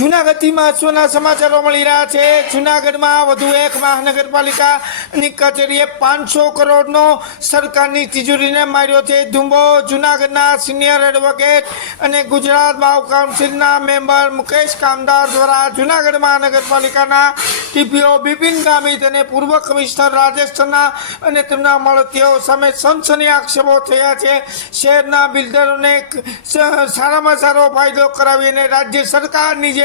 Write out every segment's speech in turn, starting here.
જૂનાગઢથી મહત્વના સમાચારો મળી રહ્યા છે। જૂનાગઢમાં વધુ એક મહાનગરપાલિકાની કચેરીએ 500 કરોડનો સરકારની તિજોરીને માર્યો છે ધૂંબો। જૂનાગઢના સિનિયર એડવોકેટ અને ગુજરાત બાર કાઉન્સિલના મેમ્બર મુકેશ કામદાર દ્વારા જૂનાગઢ મહાનગરપાલિકાના ટીપીઓ બિપિન ગામિત અને પૂર્વ કમિશનર રાજેશ ખન્ના અને તેમના મળતીઓ સામે સનસની આક્ષેપો થયા છે। શહેરના બિલ્ડરોને સારામાં સારો ફાયદો કરાવીને રાજ્ય સરકારની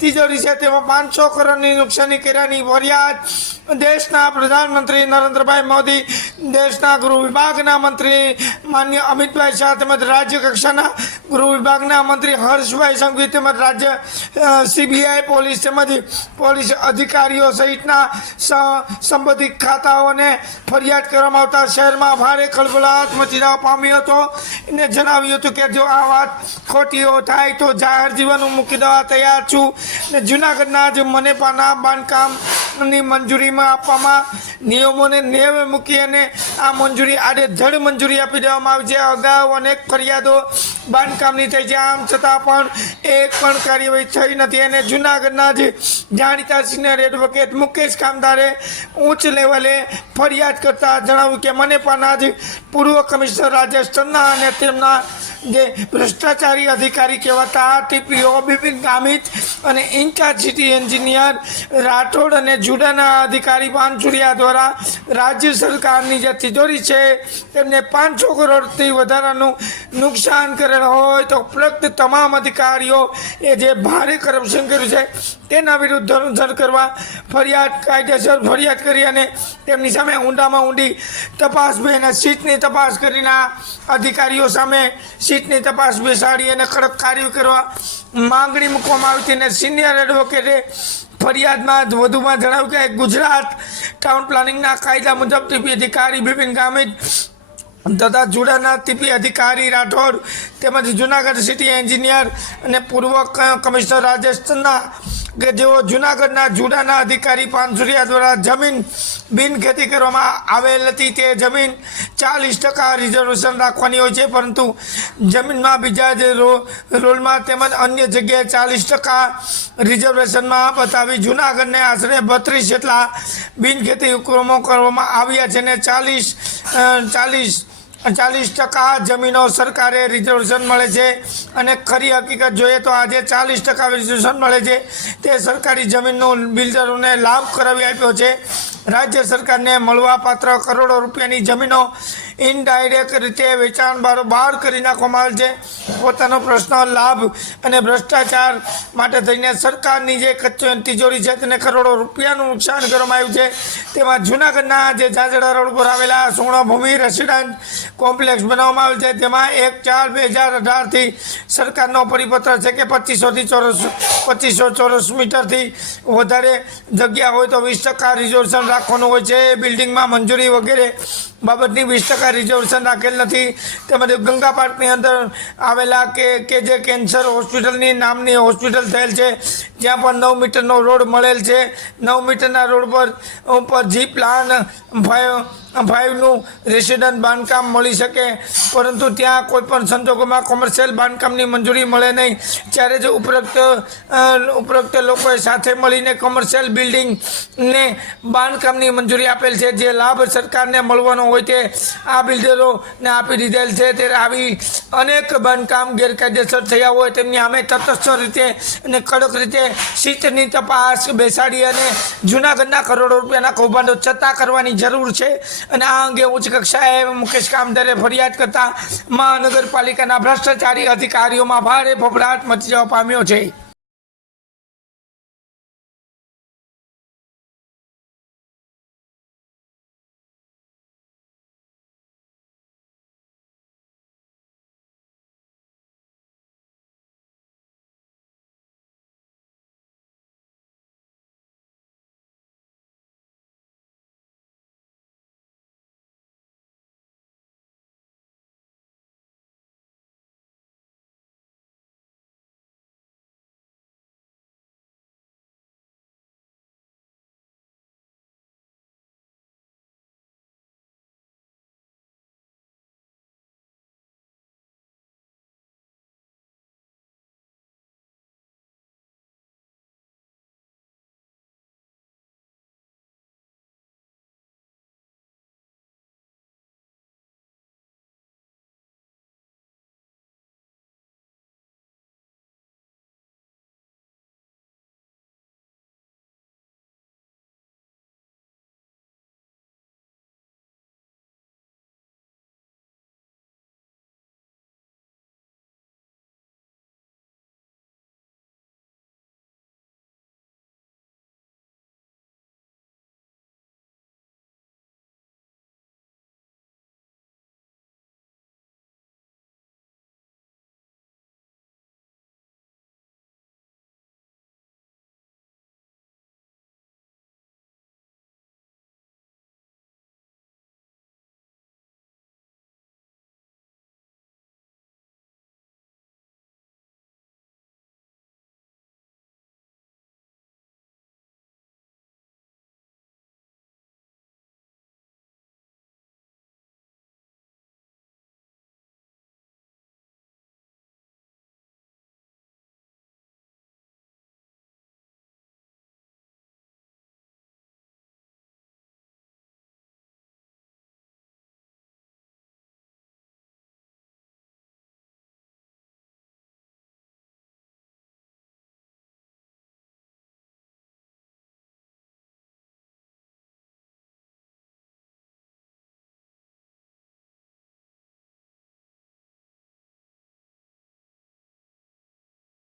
तिजोरी से 500 करोड़ की नुकसानी कर्यानी फरियाद देशना प्रधानमंत्री नरेंद्रभाई मोदी, देशना गृह विभागना मंत्री मान्य अमित भाई शाह तेमज राज्य कक्षाना गृह विभागना मंत्री हर्षभाई संघवी तेमज राज्य सीबीआई पोलीस तेमज पोलीस अधिकारीओ सहितना संबंधित खाताओने फरियाद करवामां आवता शहेरमां भारे खळबळाट मची जवा पाम्यो हतो। एने जणाव्युं हतुं के जो आ वात खोटी थाय तो जाहेर जीवन मूकी देवा तैयार छूं। जूनागढ़ना ज मनेपाना बांधकामनी मंजूरीमां आपवामां नियमोने नेवे मूकी अने आ मंजूरी आडेधड़ मंजूरी आपी देवामां आवी छे। अगाऊ अनेक फरियादो बांधकामनी थई छे, आम छतां पण एक पण कार्यवाही थई नथी। अने जूनागढ़ना ज जाणीता सीनियर एडवोकेट मुकेश कामदारे उच्च लेवले फरियाद करता जणाव्युं के मनेपाना ज पूर्व कमिशनर राजेश खन्ना अने तेमना जे भ्रष्टाचारी अधिकारी कहेवाता टीपीओ बिपिन गामित अने इंचार्ज सिटी एंजीनियर राठौड़ अने जुडाना अधिकारी पानचुरिया द्वारा राज्य सरकारनी जे तिजोरी छे तेमने 500 करोड़थी वधारानुं नुकसान करेल होय तो उपरोक्त तमाम अधिकारीओ ए जे भारे करप्शन कर्युं छे तेना विरुद्ध अनुसरण करवा फरियाद कायदेसर फरियाद करी अने तेमनी सामे ऊंडामां ऊंडी तपास बेने सीटनी तपास करीने अधिकारीओ सामे सीटनी तपास बेसाड़ी अने कड़क कार्य करवा मांगणी मूकवामां आवी हती। सीनियर एडवोकेटे फरियादमां वधुमां जणाव्युं के गुजरात टाउन प्लानिंगना कायदा मुजब टीपी अधिकारी बिपिन गामित तथा जुडाना टीपी अधिकारी राठौड़ तेमज जूनागढ़ सिटी एंजीनियर अने पूर्व कमिश्नर राजेश खन्ना के जेओ जूनागढ़ना जुडाना अधिकारी पानसुरिया द्वारा जमीन बिन खेती करवामां आवेल हती ते जमीन 40% रिजर्वेशन राखवानी होय छे, परंतु जमीनमां बीजा जे रोलमां तेमज अन्य जग्याए 40% रिजर्वेशनमां बतावी जूनागढ़ने आशरे 32 जेटला बिन खेती हुकमो करवामां आव्या छे ने 40% जमीनों सरकारे रिजर्वेशन मळे छे। अने खरी हकीकत जोईए तो आज 40% रिजर्वेशन मळे छे ते सरकारी जमीननो बिल्डरोने लाभ करावी आप्यो छे। राज्य सरकार ने मळवापात्र करोड़ों रुपयानी जमीनों इनडायरेक्ट रीते वेचाण बारोबार करी नाखवामां आवेल छे। पोतानो प्रश्न लाभ अने भ्रष्टाचार माटे थईने सरकारनी जे तिजोरी छे तेने करोड़ों रुपयानुं नुकसान करवामां आव्युं छे। तेमां जूनागढ़ना जे जाजड़ा रोड पर आवेला सोणाभूमि रेसिडेंट कॉम्प्लेक्स बनाववामां आवेल छे तेमां 1/4/2018 थी सरकारनो परिपत्र छे के 2500 ચોરસ मीटरथी वधारे जग्या होय तो 20% रिजर्वेशन राखवानुं होय छे। बिल्डिंगमां मंजूरी वगैरे बाबतनी 20% रिजर्वेशन राखेल नथी। तेमज गंगा पार्कनी अंदर आवेला के जे केन्सर होस्पिટલની नामनी होस्पिटल थयेल छे ज्यां पण 9 मीटरनो रोड मळेल छे। 9 मीटरना रोड पर जी प्लान 5નું रेसिडेंट बांधकाम मळी शके, परंतु त्यां कोईपण संजोगोमां कोमर्शियल बांधकामनी मंजूरी मळे नहीं। त्यारे जो उपरोक्त लोकोए साथे मळीने कोमर्शियल बिल्डिंग ने बांधकामनी मंजूरी आपेल छे। जे लाभ सरकारने मळवानो होय ते आ बिल्डरोने आपी दीधेल छे। त्यारे आवी अनेक बांधकाम गैरकायदेसर थया होय तेमनी सामे तटस्थ रीते अने कड़क रीते सीटनी तपास बेसाड़ी अने जूनागढ़ना करोड़ों रूपियाना कौभांडो छता करवानी जरूर छे। અને આ અંગે ઉચ્ચ કક્ષાએ મુકેશ કામદારે ફરિયાદ કરતા મહાનગરપાલિકાના ભ્રષ્ટાચારી અધિકારીઓમાં ભારે ફફડાટ મચી જવા પામ્યો છે।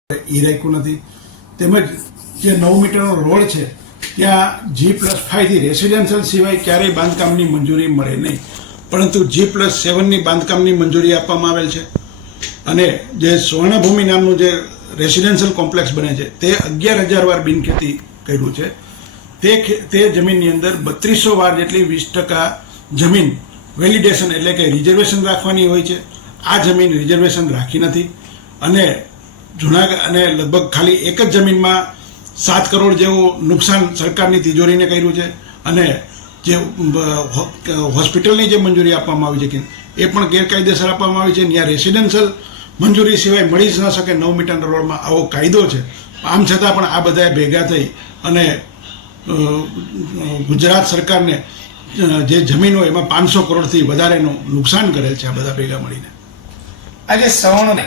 એ રાખ્યું નથી. તેમજ જે 9 મીટરનો રોડ છે ત્યાં G+5 થી રેસિડેન્શિયલ સિવાય ક્યારેય બાંધકામની મંજૂરી મળે નહીં, પરંતુ G+7ની બાંધકામની મંજૂરી આપવામાં આવેલ છે. અને જે સ્વર્ણભૂમિ નામનું જે રેસિડેન્શિયલ કોમ્પ્લેક્સ બને છે તે 11,000 વાર બિનખેતી કર્યું છે. તે જમીનની અંદર 3200 વાર જેટલી 20% જમીન વેલિડેશન એટલે કે રિઝર્વેશન રાખવાની હોય છે. આ જમીન રિઝર્વેશન રાખી નથી અને જુનાગઢ અને લગભગ ખાલી એક જ જમીનમાં 7 કરોડ જેવું નુકસાન સરકારની તિજોરીને કર્યું છે. અને જે હોસ્પિટલની જે મંજૂરી આપવામાં આવી છે એ પણ ગેરકાયદેસર આપવામાં આવી છે. ત્યાં રેસિડેન્શિયલ મંજૂરી સિવાય મળી જ ન શકે. 9 મીટરના રોડમાં આવો કાયદો છે. આમ છતાં પણ આ બધાએ ભેગા થઈ અને ગુજરાત સરકારને જે જમીન હોય એમાં 500 કરોડથી વધારેનું નુકસાન કરેલ છે આ બધા ભેગા મળીને. આજે સવર્ણ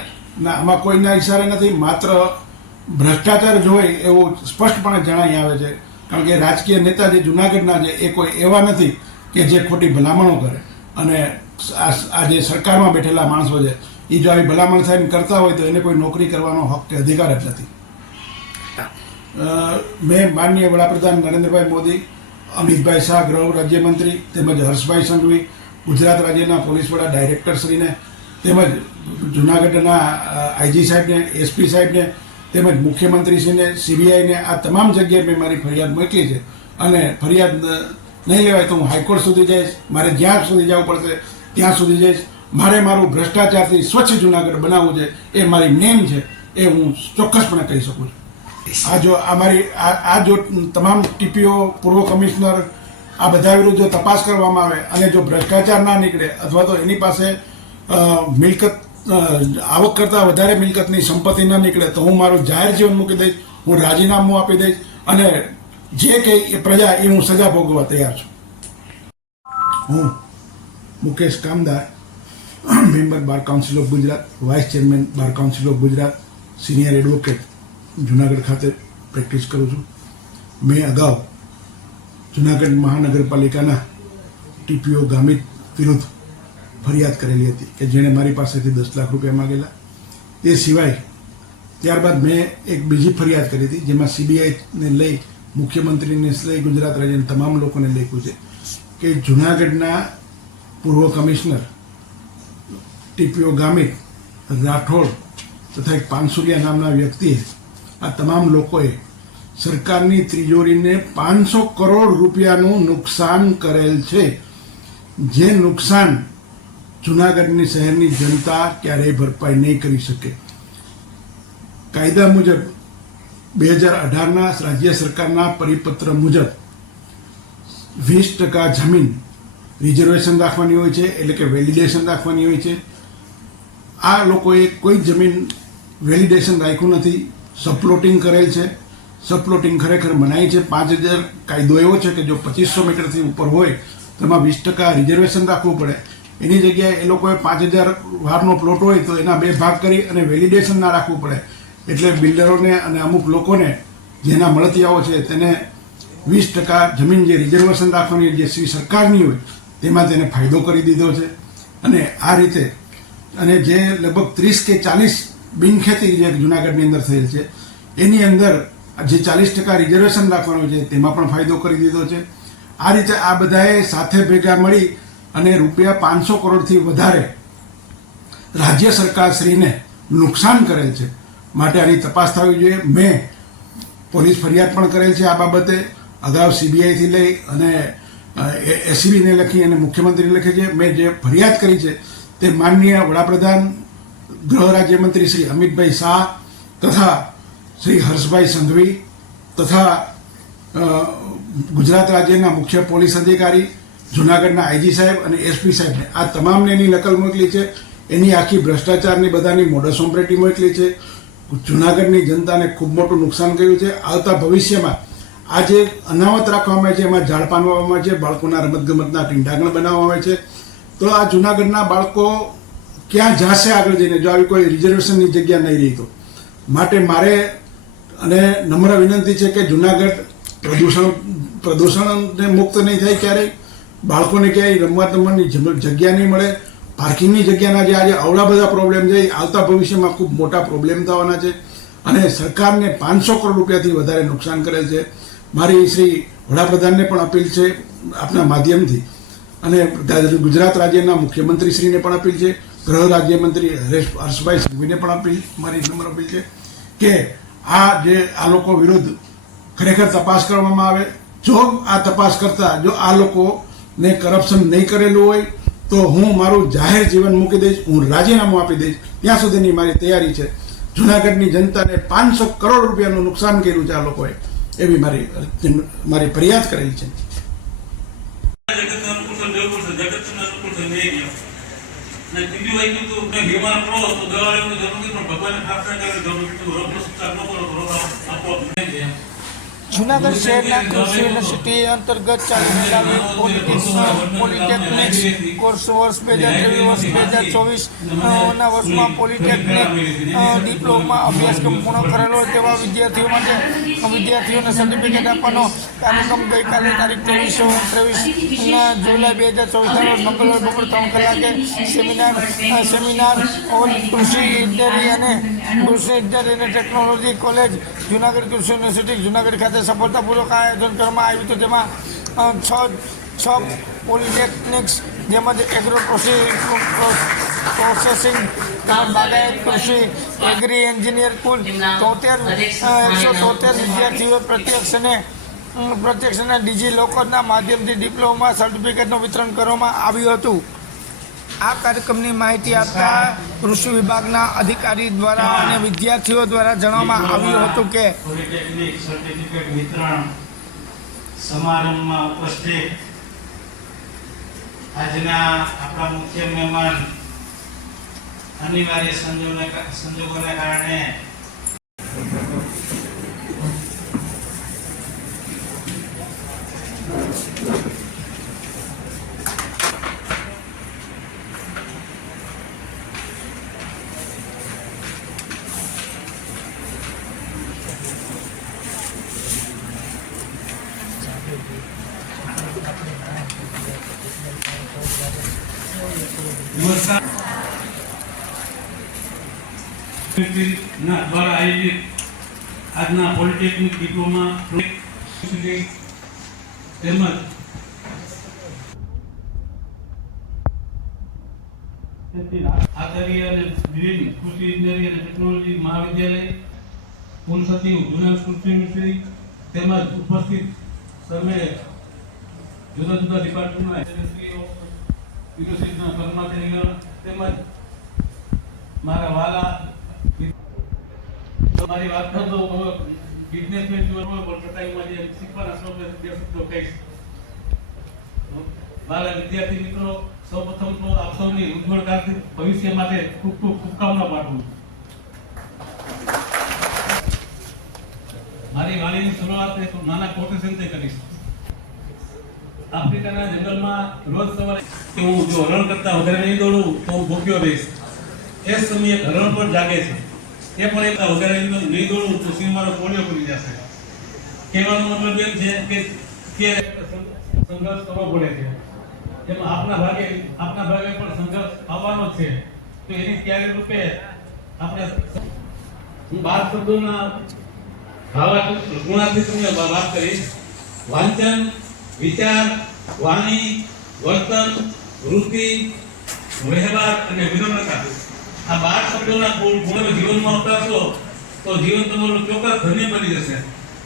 ના, આમાં કોઈના ઇશારે નથી, માત્ર ભ્રષ્ટાચાર જોઈ એવું સ્પષ્ટપણે જણાઈ આવે છે. કારણ કે રાજકીય નેતા જે જુનાગઢના છે એ કોઈ એવા નથી કે જે ખોટી ભલામણો કરે. અને આ જે સરકારમાં બેઠેલા માણસો છે એ જો આવી ભલામણ થઈને કરતા હોય તો એને કોઈ નોકરી કરવાનો હક કે અધિકાર જ નથી. મેં માનનીય વડાપ્રધાન નરેન્દ્રભાઈ મોદી, અમિતભાઈ શાહ ગૃહ રાજ્યમંત્રી, તેમજ હર્ષભાઈ સંઘવી ગુજરાત રાજ્યના પોલીસ વડા ડાયરેક્ટરશ્રીને, તેમજ જુનાગઢના આઈજી સાહેબને, એસપી સાહેબને, તેમજ મુખ્યમંત્રીશ્રીને, સીબીઆઈને આ તમામ જગ્યાએ મેં મારી ફરિયાદ મોકલી છે. અને ફરિયાદ નહીં લેવાય તો હું હાઈકોર્ટ સુધી જઈશ. મારે જ્યાં સુધી જવું પડશે ત્યાં સુધી જઈશ. મારે મારું ભ્રષ્ટાચારથી સ્વચ્છ જુનાગઢ બનાવવું છે એ મારી નેમ છે, એ હું ચોક્કસપણે કહી શકું છું. આ જો તમામ ટીપીઓ, પૂર્વ કમિશનર આ બધા વિરુદ્ધ જો તપાસ કરવામાં આવે અને જો ભ્રષ્ટાચાર ના નીકળે અથવા તો એની પાસે મિલકત આવક કરતાં વધારે મિલકતની સંપત્તિ ન નીકળે તો હું મારું જાહેર જીવન મૂકી દઈશ, હું રાજીનામું આપી દઈશ અને જે કંઈ પ્રજા એ હું સજા ભોગવવા તૈયાર છું. હું Mukesh Kamdar, member bar council of Gujarat, vice chairman bar council of Gujarat, senior advocate Junagadh ખાતે પ્રેક્ટિસ કરું છું. મેં અગાઉ જુનાગઢ મહાનગરપાલિકાના ટીપીઓ ગામિત વિરુદ્ધ ફરિયાદ કરેલી હતી કે જેણે મારી પાસેથી 10 લાખ રૂપિયા માગેલા. તે સિવાય ત્યારબાદ મેં એક બીજી ફરિયાદ કરી હતી જેમાં સીબીઆઈને લઈ, મુખ્યમંત્રીને લઈ, ગુજરાત રાજ્યના તમામ લોકોને લખ્યું છે કે જુનાગઢના પૂર્વ કમિશનર ટીપીઓ ગામિત, રાઠોડ તથા એક પાનસુરિયા નામના વ્યક્તિએ આ તમામ લોકોએ સરકારની તિજોરીને 500 કરોડ રૂપિયાનું નુકસાન કરેલ છે. જે નુકસાન જુનાગઢની શહેરની જનતા ક્યારેય ભરપાઈ નહીં કરી શકે. કાયદા મુજબ 2018ના રાજ્ય સરકારના પરિપત્ર મુજબ 20% જમીન રિઝર્વેશન રાખવાની હોય છે, એટલે કે વેલિડેશન રાખવાની હોય છે. આ લોકોએ કોઈ જમીન વેલિડેશન રાખ્યું નથી, સબપ્લોટિંગ કરેલ છે. સબપ્લોટિંગ ખરેખર મનાઈ છે. 5,000 કાયદો એવો છે કે જો 2500 મીટરથી ઉપર હોય તો એમાં 20% રિઝર્વેશન રાખવું પડે. એની જગ્યાએ એ લોકોએ 5,000 વારનો પ્લોટ હોય તો એના 2 ભાગ કરી અને વેલિડેશન ના રાખવું પડે. એટલે બિલ્ડરોને અને અમુક લોકોને જેના મળતિયાઓ છે તેને 20% જમીન જે રિઝર્વેશન રાખવાની જે સરકારની હોય તેમાં તેને ફાયદો કરી દીધો છે. અને આ રીતે અને જે લગભગ 30 કે 40 બિનખેતી જે જુનાગઢની અંદર થયેલ છે એની અંદર જે 40% રિઝર્વેશન રાખવાનું છે તેમાં પણ ફાયદો કરી દીધો છે. આ રીતે આ બધાએ સાથે ભેગા મળી અને રૂપિયા 500 કરોડથી વધારે રાજ્ય સરકારશ્રીને નુકસાન કરેલ છે. માટે આની તપાસ થવી જોઈએ. મેં પોલીસ ફરિયાદ પણ કરેલ છે આ બાબતે. અગાઉ સીબીઆઈથી લઈ અને એસીબીને લખી અને મુખ્યમંત્રીને લખી છે. મેં જે ફરિયાદ કરી છે તે માનનીય વડાપ્રધાન, ગૃહ રાજ્યમંત્રી શ્રી અમિતભાઈ શાહ તથા શ્રી હર્ષભાઈ સંઘવી તથા ગુજરાત રાજ્યના મુખ્ય પોલીસ અધિકારી, જુનાગઢના આઈજી સાહેબ અને એસપી સાહેબને આ તમામને એની નકલ મોકલી છે. એની આખી ભ્રષ્ટાચારની બધાની મોડસ ઓપરેટી મોકલી છે. જુનાગઢની જનતાને ખૂબ મોટું નુકસાન કર્યું છે. આવતા ભવિષ્યમાં આ જે અનામત રાખવામાં આવે છે એમાં ઝાડ પાનવામાં આવે છે, બાળકોના રમતગમતના ટીંડાગણ બનાવવામાં આવે છે. તો આ જુનાગઢના બાળકો ક્યાં જશે આગળ જઈને જો આવી કોઈ રિઝર્વેશનની જગ્યા નહીં રહી તો? માટે મારે અને નમ્ર વિનંતી છે કે જુનાગઢ પ્રદૂષણને મુક્ત નહીં થાય ક્યારેય, બાળકોને ક્યાંય રમવા રમવાની જગ્યા નહીં મળે, પાર્કિંગની જગ્યાના જે આજે અવળા બધા પ્રોબ્લેમ છે આવતા ભવિષ્યમાં ખૂબ મોટા પ્રોબ્લેમ થવાના છે. અને સરકારને 500 કરોડ રૂપિયાથી વધારે નુકસાન કરેલ છે. મારી શ્રી વડાપ્રધાનને પણ અપીલ છે આપના માધ્યમથી, અને ગુજરાત રાજ્યના મુખ્યમંત્રીશ્રીને પણ અપીલ છે, ગૃહ રાજ્યમંત્રી હર્ષભાઈ સંઘવીને પણ મારી નમ્ર અપીલ છે કે આ લોકો વિરુદ્ધ ખરેખર તપાસ કરવામાં આવે. જો આ તપાસ કરતા જો આ લોકોને કરપ્શન નહીં કરેલું હોય તો હું મારું જાહેર જીવન મૂકી દઈશ, હું રાજીનામું આપી દઈશ. ત્યાં સુધીની મારી તૈયારી છે. જુનાગઢની જનતાને 500 કરોડ રૂપિયાનું નુકસાન કર્યું છે આ લોકોએ, એવી મારી ફરિયાદ કરેલી છે. જૂનાગઢ શહેરના કૃષિ યુનિવર્સિટી અંતર્ગત ચાલુ પોલિટેકનિક્સ કોર્સ વર્ષ 2023-2024 વર્ષમાં પોલિટેકનિક ડિપ્લોમા અભ્યાસક્રમ પૂર્ણ કરેલો તેવા વિદ્યાર્થીઓને સર્ટિફિકેટ આપવાનો કાર્યક્રમ ગઈકાલે તારીખ 23 જુલાઈ 2024 મંગળવાર બપોર 3 કલાકે સેમિનાર ઓલ કૃષિ ઇજનેરી અને ટેકનોલોજી કોલેજ જૂનાગઢ કૃષિ યુનિવર્સિટી જૂનાગઢ ખાતે સફળતાપૂર્વક આયોજન કરવામાં આવ્યું હતું. જેમાં છ પોલિટેકનિક્સ જેમાં એગ્રો પ્રોસેસિંગ, બાગાયત કૃષિ, એગ્રી એન્જિનિયર કુલ 173 વિદ્યાર્થીઓ પ્રત્યક્ષ અને ડિજીલોકરના માધ્યમથી ડિપ્લોમા સર્ટિફિકેટનું વિતરણ કરવામાં આવ્યું હતું. આ કાર્યક્રમની માહિતી આપતા કૃષિ વિભાગના અધિકારી દ્વારા અને વિદ્યાર્થીઓ દ્વારા જણાવવામાં આવ્યું હતું કે પોલિટેકનિક સર્ટિફિકેટ વિતરણ સમારંભમાં ઉપસ્થિત આજના આપણા મુખ્ય મહેમાન અનિવાર્ય સંજોગોને કારણે દ્વારા આયોજિત આજના પોલિટેકનિક ડિપ્લોમા તેમજ આચાર્ય અને વિવિધ કૃષિ ઇજનેરી અને ટેકનોલોજી મહાવિદ્યાલય કુલસચિવ જૂનાગઢ કૃષિ યુનિવર્સિટી તેમજ ઉપસ્થિત સર્વે જુદા જુદા ડિપાર્ટમેન્ટના યુનિવર્સિટીના કર્મચારીઓ તેમજ મારા વાલા મારી વાત કરતો બિઝનેસમેન જીવનમાં પોલિટિકલમાં જે શીખવાના શબ્દ કહીશ. મારા વિદ્યાર્થી મિત્રો, સૌપ્રથમ તો આપ સૌની ઉજ્જવળ કાર્યક્રમ ભવિષ્ય માટે ખૂબ ખૂબ શુભકામના પાઠવું. મારી વાણીની શરૂઆત એક નાના કોટેશનથી કરીશ. આફ્રિકાના જંગલમાં રોજ સવારે હું જો હરણ કરતા વધારે નહીં દોડું તો હું ભૂખ્યો રહીશ. એ સમયે હરણ પણ જાગે છે. એ પણ એક વધારે નહીં દોડું તો સિંહ મારો પોળિયો પડી જશે. કહેવાનો મતલબ એમ છે કે સંઘર્ષ કરવો પડે છે. એમાં આપના ભાગે પણ સંઘર્ષ આવવાનો છે. તો એની તૈયારી રૂપે આપણે 12 શબ્દોના ગુણાથી તમને વાત કરીશ. વાંચન, વિચાર, વાણી, વર્તન, વૃત્તિ, વ્યવહાર અને વિનમ્રતા. આ 12 શબ્દોના ગુણો જીવનમાં ઉતારશો તો જીવન તમારું ચોક્કસ ધન્ય બની જશે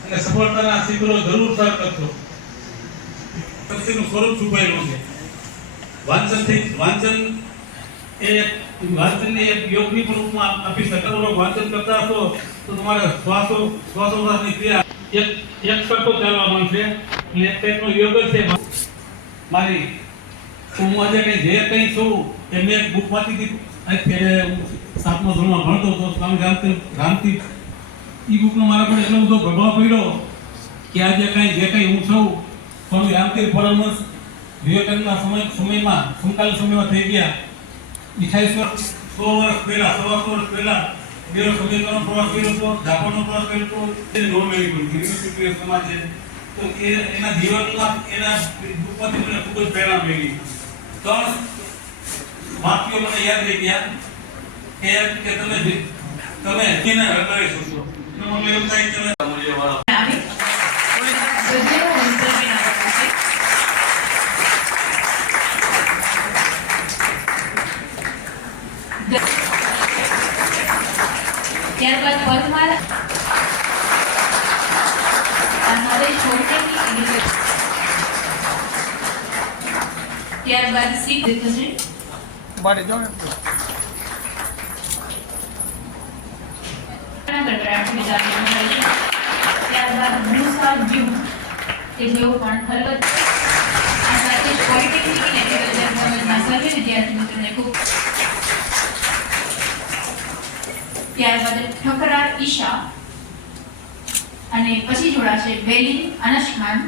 અને સફળતાના શિખરો જરૂર સર કરશો. શક્તિનું સ્વરૂપ છુપાયેલું છે. વાંચનને એક યોગની પણ ઉપમા આપી શકાય. વાંચન કરતા હશો તો તમારા શ્વાસોશ્વાસની ક્રિયા એક કરતો ચાલવા માંડશે. એટલે એક ટાઈપનો યોગ છે. મારી હું આજે જે કંઈ છું એ મેં બુક વાંચી અત્યારે 7મા ધોરણમાં ભણતો હતો. સ્વામી રામતી એ બુકનો મારા પર એટલો બધો પ્રભાવ પડ્યો કે આજે જે કંઈ હું છું સ્વામી રામતીર પરમહંસ વિવેકાનંદના સમયમાં સમકાલીન સમયમાં થઈ ગયા. 100 વર્ષ પહેલા બેરો સમીકરણનો પ્રવાસ કર્યો હતો, જાપાનનો પ્રવાસ કર્યો હતો, એ નોર્વેની યુનિવર્સિટી સમાજ છે. તો એના જીવનમાં એના બુકમાંથી મને ખૂબ જ પ્રેરણા મળી. 3 વાક્યો મને યાદ રહી ગયા કે તમે તમે એને હટાવી શકશો. મને એવું થાય કે તમે મૂલ્યવાળો આવે બધેઓ મંતવ્ય આપે છે. ત્યારબાદ પરમાર હવે છોડની ત્યારબાદ શીખ થશે. મારે જો ત્યારબાદ બ્લુસા વ્યૂ કે જેઓ પણ અલગ આ સાથે જ પોલિટેકનિક અને એગ્રીકલ્ચર કોલેજના સર્વે વિદ્યાર્થી મિત્રોને ખૂબ. ત્યારબાદ ઠકરાર ઈશા અને પછી જોડાશે બેલી અનસ ખાન.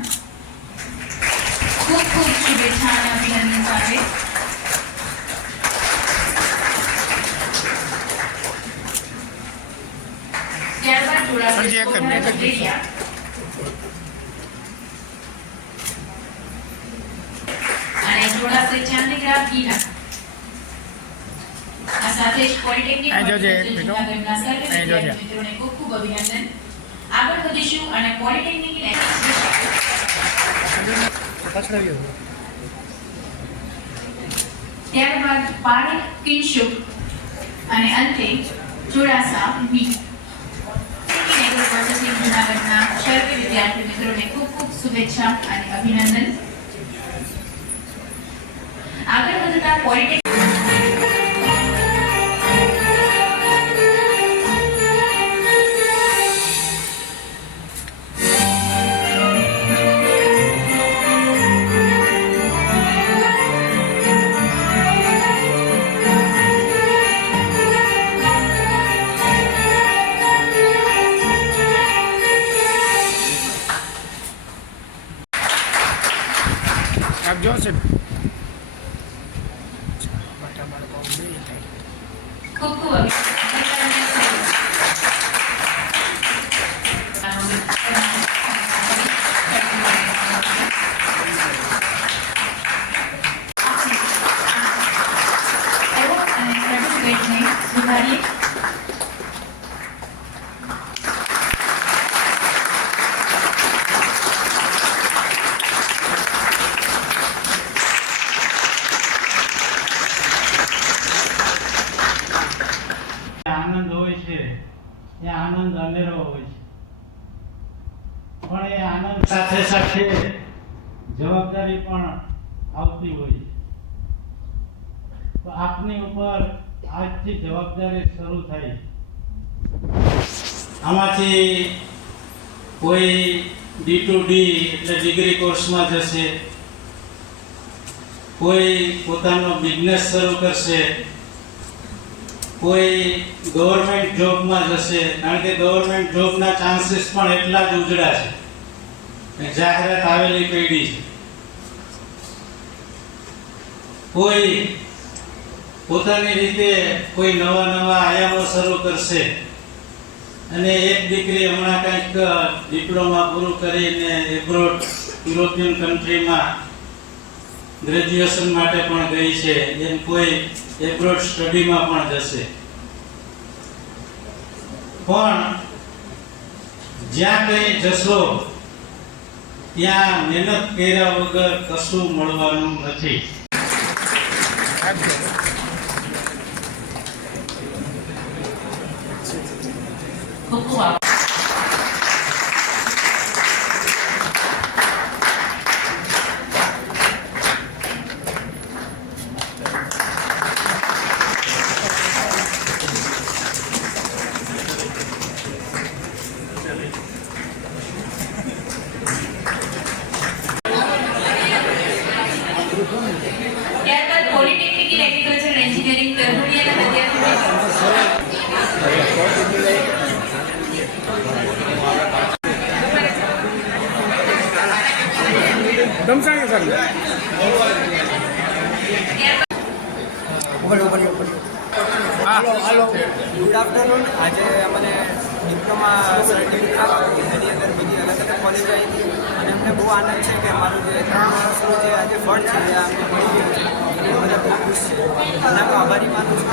ખૂબ ખૂબ શુભેચ્છા અને અભિનંદન સાથે. ત્યારબાદ જોડાશે કોઠારા ઝઘડિયા. અને જોડાશે ચાંદીગ્રા ગીના. આ સાથે જ પોલિટેકનિક જૂનાગઢના સર્વે વિદ્યાર્થી મિત્રોને ખૂબ ખૂબ અભિનંદન. આગળ વધીશું અને પોલિટેકનિક ત્યારબાદ પારેખ કિંશુક અને અંતે જોડાસા વી. જૂનાગઢના સર્વે વિદ્યાર્થી મિત્રોને ખૂબ ખૂબ શુભેચ્છા અને અભિનંદન. આગળ વધતા પોલિટેકનિક આપજો છે. ખૂબ ખૂબ અભિનંદન. અને સર્ટિફિકેટને સુધારીએ. આનંદ હોય છે એ આનંદ અનેરો હોય છે, પણ એ આનંદ સાથે સાથે જવાબદારી પણ આવતી હોય છે. તો આપની ઉપર આજથી જવાબદારી શરૂ થાય. આમાંથી કોઈ D2D એટલે ડિગ્રી કોર્સમાં જશે, કોઈ પોતાનો બિઝનેસ શરૂ કરશે, કોઈ ગવર્મેન્ટ જોબમાં જશે, કારણ કે ગવર્મેન્ટ જોબના ચાન્સીસ પણ એટલા જ ઉજળા છે. જાહેરાત આવેલી પેઢી છે. કોઈ પોતાની રીતે કોઈ નવા નવા આયામો શરૂ કરશે. અને એક દીકરી હમણાં કંઈક ડિપ્લોમા પૂરું કરીને એબ્રોડ યુરોપિયન કન્ટ્રીમાં ગ્રેજ્યુએશન માટે પણ ગઈ છે. એમ કોઈ એબ્રોડ સ્ટડીમાં પણ જશે. પણ જ્યાં કંઈ જશો ત્યાં મહેનત કર્યા વગર કશું મળવાનું નથી. ખૂબ ખૂબ આભાર. ત્યારબાદ પોલિટેકનિક ઇન એગ્રીકલ્ચર એન્જિનિયરિંગ તરફડિયાના વિદ્યાર્થીઓ દમસાણી સર ગુડ આફ્ટરનૂન. આજે અમને ડિપ્લોમા સર્ટિફિકેટ એની અંદર બીજી અલગ અલગ કોલેજ આવી હતી અને અમને બહુ આનંદ છે કે અમારું જે 3 વર્ષનું જે આજે ફળ છે એ અમને મળી ગયું છે. એ બધા બહુ ખુશ છે એના હું આભારી માનું છું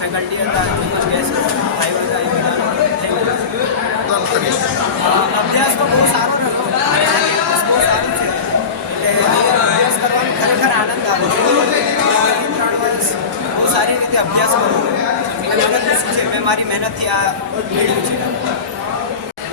ફેકલ્ટી હતા ગેસ્ટ ભાઈ હતા એ બધા અભ્યાસ તો બહુ સારો રહ્યો બહુ સારું છે એટલે અભ્યાસ કરવાનો ખરેખર આનંદ આવે છે 3 વર્ષ બહુ સારી રીતે અભ્યાસ કરું અને હવે ખુશ છે મેં મારી મહેનતથી આ મેળવ્યું છે.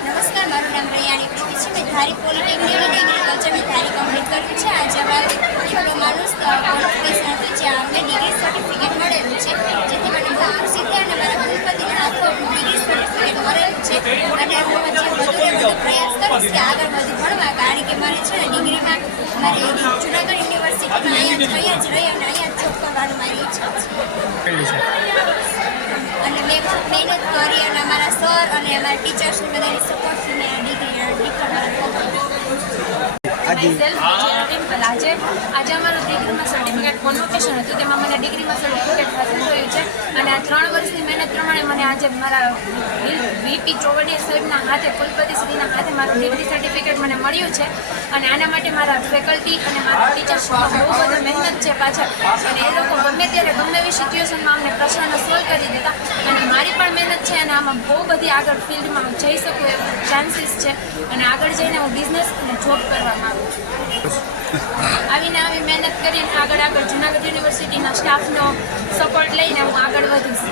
નમસ્કાર, મારું નામ રૈયાણી પ્રીતિ છે. મેં ધારી પોલિટેકનિક અને એગ્રીકલ્ચર મેં ધારી કમ્પ્લીટ કર્યું છે. આજે અમારું ડિપ્લોમાનું ક્વોલિફિકેશન હતું જ્યાં અમને ડિગ્રી સર્ટિફિકેટ મળેલું છે, જેથી મને બહુ ખુશી થઈ અને મારા કુલપતિને આખો ડિગ્રી સર્ટિફિકેટ મળેલું છે. અને હું વધુને વધુ પ્રયાસ કરીશ કે આગળ વધુ ભણવા, કારણ કે મારે છે ને ડિગ્રીમાં મારે જુનાગઢ યુનિવર્સિટીમાં અહીંયા જ રહી અને અહીંયા જ જોબ કરવાની મારી ઈચ્છા છે. અને મેં ખૂબ મહેનત કરી અને અમારા સર અને અમારા ટીચર્સની બધાની સપોર્ટથી મેં આ આજે અમારું ડિગ્રીમાં સર્ટિફિકેટ કોન્વોકેશન હતું, તેમાં મને ડિગ્રીમાં સર્ટિફિકેટ હાંસલ થયું છે. અને આ 3 વર્ષની મહેનત પ્રમાણે મને આજે મારા વીપી ચોવડિયા સાહેબના હાથે, કુલપતિશ્રીના હાથે મારું ડિગ્રી સર્ટિફિકેટ મને મળ્યું છે. અને આના માટે મારા ફેકલ્ટી અને મારા ટીચર્સમાં બહુ બધું મહેનત છે પાછળ, અને એ લોકો ગમે ત્યારે ગમે એવી સિચ્યુએશનમાં અમને પ્રશ્નનો સોલ્વ કરી દેતા. અને મારી પણ મહેનત છે અને આમાં બહુ બધી આગળ ફિલ્ડમાં જઈ શકું એવા ચાન્સીસ છે. અને આગળ જઈને હું બિઝનેસ અને જોબ કરવા માગું છું. આવીને આવી મહેનત કરીને આગળ જુનાગઢ યુનિવર્સિટીના સ્ટાફનો સપોર્ટ લઈને હું આગળ વધીશ.